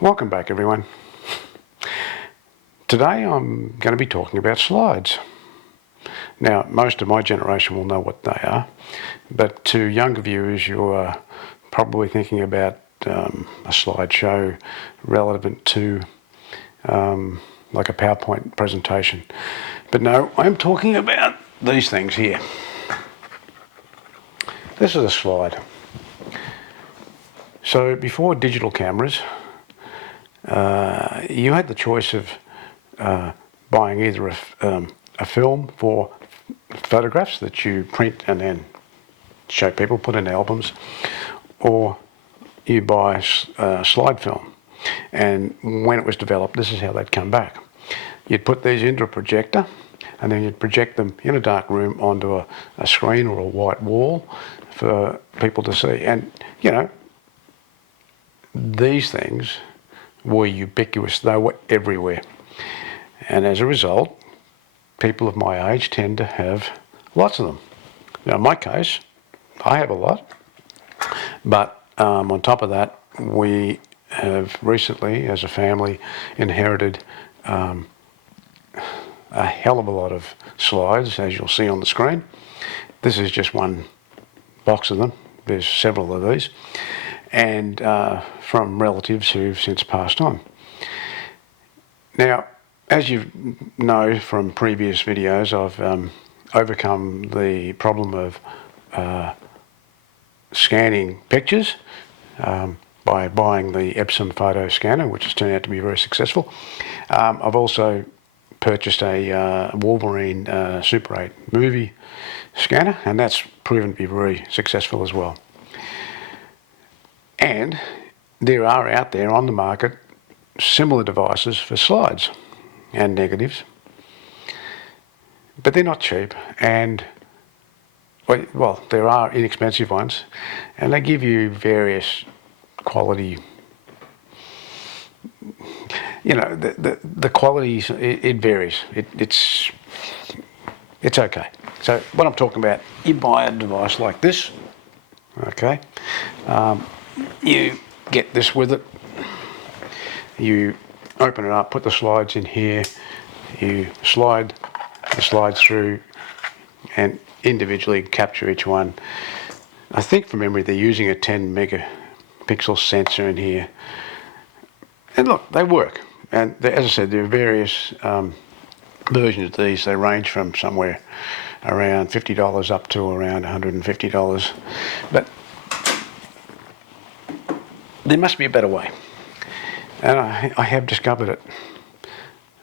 Welcome back, everyone. Today I'm going to be talking about slides. Now, most of my generation will know what they are, but to younger viewers you're probably thinking about a slideshow relevant to like a PowerPoint presentation. But no, I'm talking about these things here. This is a slide. So before digital cameras, you had the choice of buying either a film for photographs that you print and then show people, put in albums, or you buy slide film. And when it was developed, this is how they'd come back. You'd put these into a projector, and then you'd project them in a dark room onto a screen or a white wall for people to see. And, you know, these things were ubiquitous. They were everywhere. And as a result, people of my age tend to have lots of them. Now, in my case, I have a lot. But on top of that, we have recently, as a family, inherited a hell of a lot of slides, as you'll see on the screen. This is just one box of them. There's several of these. And from relatives who've since passed on. Now, as you know from previous videos, I've overcome the problem of scanning pictures by buying the Epson photo scanner, which has turned out to be very successful. I've also purchased a Wolverine Super 8 movie scanner, and that's proven to be very successful as well. And there are out there on the market similar devices for slides and negatives, but they're not cheap, and well, there are inexpensive ones, and they give you various quality. You know, the quality, it varies. It's okay. So what I'm talking about, you buy a device like this, okay. You get this with it, you open it up, put the slides in here, you slide the slides through and individually capture each one. I think from memory they're using a 10 megapixel sensor in here. And look, they work. And as I said, there are various versions of these. They range from somewhere around $50 up to around $150. But there must be a better way, and I have discovered it.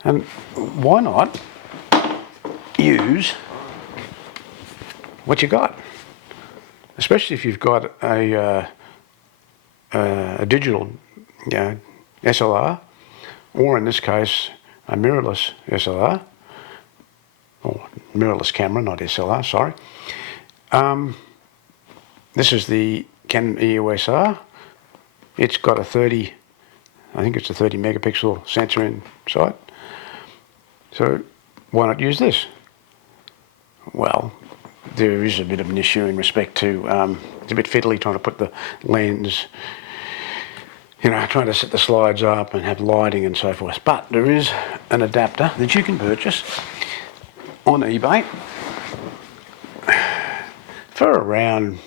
And why not use what you got, especially if you've got a digital, you know, SLR, or in this case a mirrorless SLR, or mirrorless camera, not SLR. Sorry. This is the Canon EOS R. It's got a 30 megapixel sensor inside. So why not use this? Well, there is a bit of an issue in respect to, it's a bit fiddly trying to put the lens, you know, trying to set the slides up and have lighting and so forth. But there is an adapter that you can purchase on eBay for around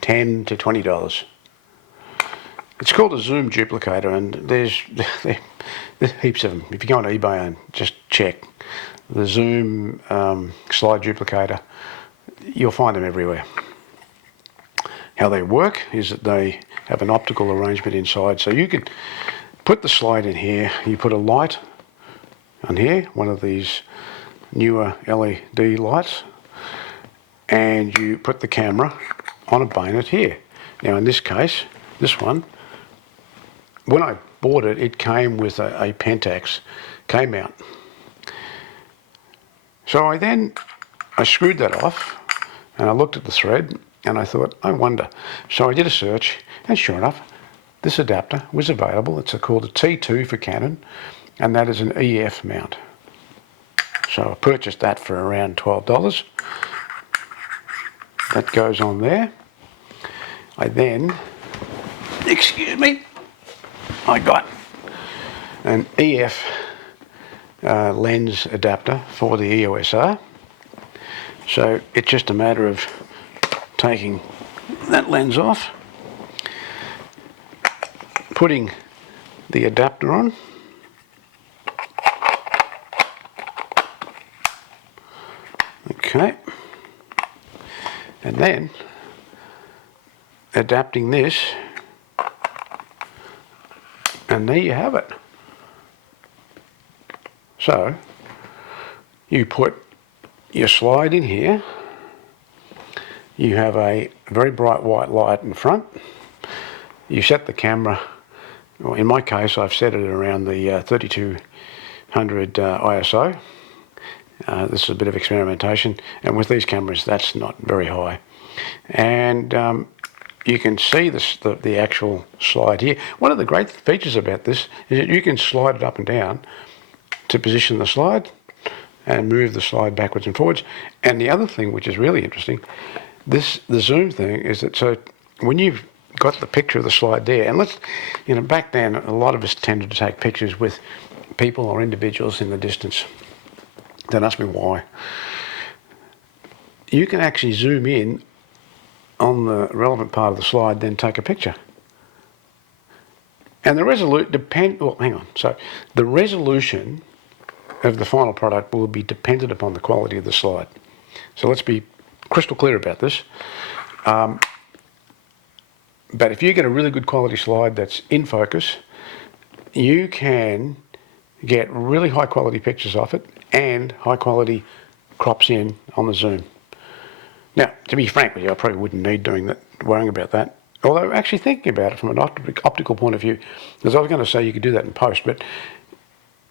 $10 to $20. It's called a zoom duplicator, and there's heaps of them. If you go on eBay and just check the zoom slide duplicator, you'll find them everywhere. How they work is that they have an optical arrangement inside, so you can put the slide in here, you put a light on here, one of these newer LED lights, and you put the camera on a bayonet here. Now in this case, this one, when I bought it, it came with a Pentax K-mount. So I screwed that off, and I looked at the thread, and I thought, I wonder. So I did a search, and sure enough, this adapter was available. It's called a T2 for Canon, and that is an EF mount. So I purchased that for around $12. That goes on there. I then, excuse me, I got an EF lens adapter for the EOS R. So it's just a matter of taking that lens off, putting the adapter on, okay, and then adapting this, and there you have it. So you put your slide in here, you have a very bright white light in front, you set the camera, well, in my case I've set it around the 3200 ISO. This is a bit of experimentation, and with these cameras that's not very high. And you can see the actual slide here. One of the great features about this is that you can slide it up and down to position the slide and move the slide backwards and forwards. And the other thing which is really interesting, the zoom thing, is that so when you've got the picture of the slide there, and let's, back then a lot of us tended to take pictures with people or individuals in the distance. Don't ask me why. You can actually zoom in on the relevant part of the slide, then take a picture. And the the resolution of the final product will be dependent upon the quality of the slide. So let's be crystal clear about this. But if you get a really good quality slide that's in focus, you can get really high quality pictures off it and high quality crops in on the zoom. Now, to be frank with you, I probably wouldn't need worrying about that. Although actually thinking about it from an optical point of view, because I was going to say you could do that in post, but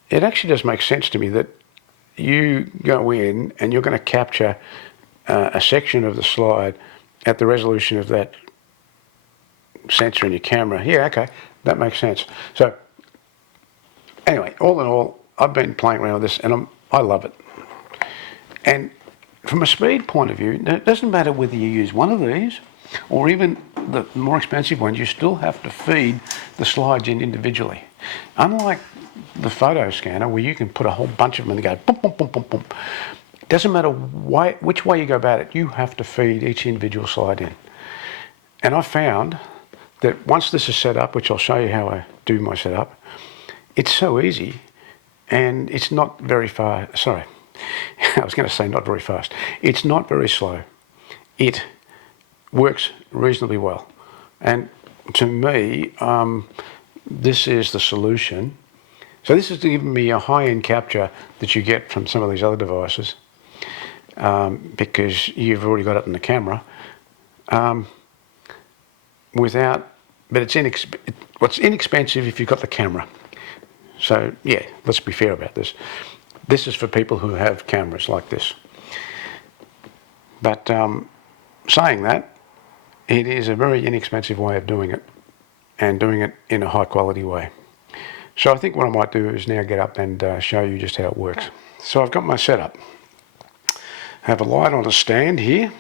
it actually does make sense to me that you go in and you're going to capture a section of the slide at the resolution of that sensor in your camera. Yeah, okay, that makes sense. So anyway, all in all, I've been playing around with this and I love it. And from a speed point of view, it doesn't matter whether you use one of these or even the more expensive ones, you still have to feed the slides in individually. Unlike the photo scanner where you can put a whole bunch of them and they go boom, boom, boom, boom, boom. It doesn't matter which way you go about it, you have to feed each individual slide in. And I found that once this is set up, which I'll show you how I do my setup, it's so easy and it's not very fast. Sorry, I was going to say not very fast. It's not very slow. It works reasonably well. And to me, this is the solution. So this is giving me a high-end capture that you get from some of these other devices because you've already got it in the camera. But it's what's inexpensive if you've got the camera. So yeah, let's be fair about this. This is for people who have cameras like this. But saying that, it is a very inexpensive way of doing it and doing it in a high quality way. So I think what I might do is now get up and show you just how it works. So I've got my setup. I have a light on a stand here,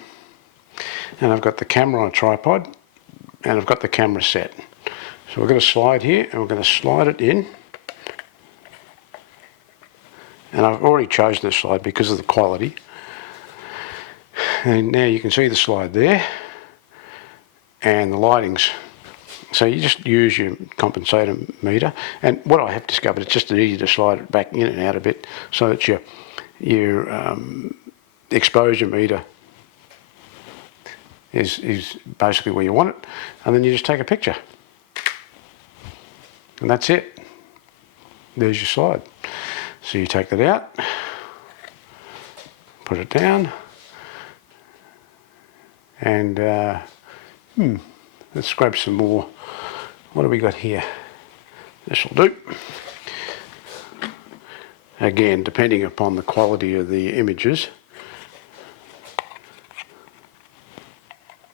and I've got the camera on a tripod, and I've got the camera set. So we're going to slide here, and we're going to slide it in. And I've already chosen this slide because of the quality. And now you can see the slide there, and the lighting's. So you just use your compensator meter, and what I have discovered, it's just easy to slide it back in and out a bit so that your exposure meter is basically where you want it, and then you just take a picture, and that's it. There's your slide. So you take that out, put it down, and let's grab some more. What do we got here? This will do. Again, depending upon the quality of the images,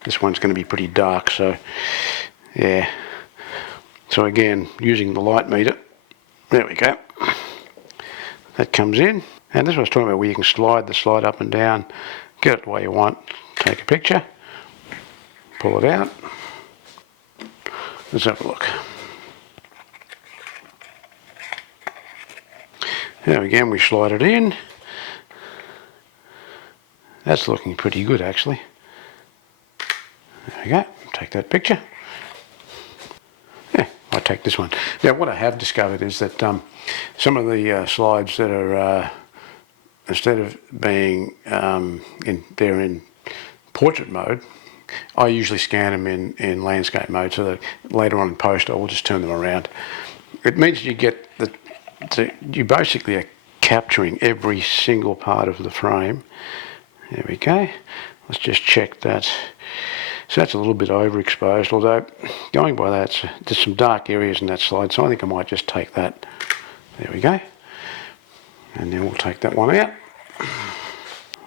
this one's going to be pretty dark, so yeah. So again, using the light meter, there we go. That comes in, and this is what I was talking about, where you can slide the slide up and down, get it the way you want, take a picture, pull it out. Let's have a look. Now again we slide it in. That's looking pretty good actually. There we go, take that picture. Yeah, I take this one. Now what I have discovered is that some of the slides that are, instead of being they're in portrait mode, I usually scan them in landscape mode so that later on in post I will just turn them around. It means you get you basically are capturing every single part of the frame. There we go. Let's just check that. So that's a little bit overexposed, although going by that, there's some dark areas in that slide, so I think I might just take that. There we go. And then we'll take that one out.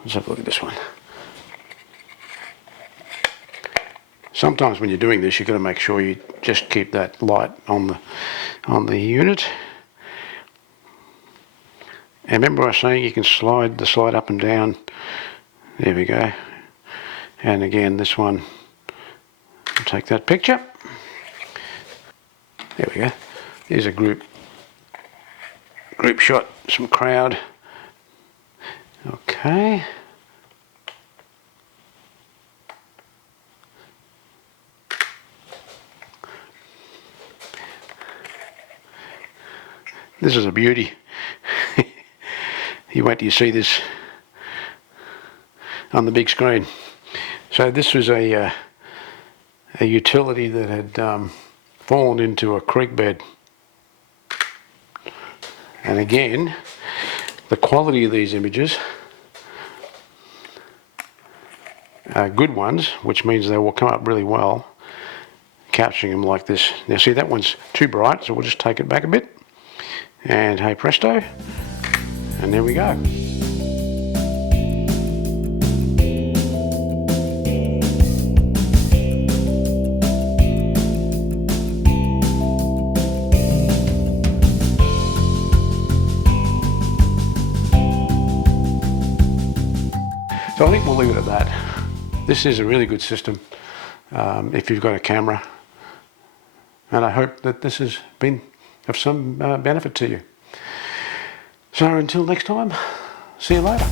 Let's have a look at this one. Sometimes when you're doing this, you've got to make sure you just keep that light on the unit. And remember I was saying you can slide the slide up and down. There we go. And again, this one, I'll take that picture. There we go. Here's a group shot, some crowd. Okay. This is a beauty. You wait till you see this on the big screen. So this was a utility that had fallen into a creek bed. And again, the quality of these images are good ones, which means they will come up really well, capturing them like this. Now see, that one's too bright, so we'll just take it back a bit. And hey presto, and there we go. So I think we'll leave it at that. This is a really good system if you've got a camera, and I hope that this has been of some benefit to you. So until next time, see you later.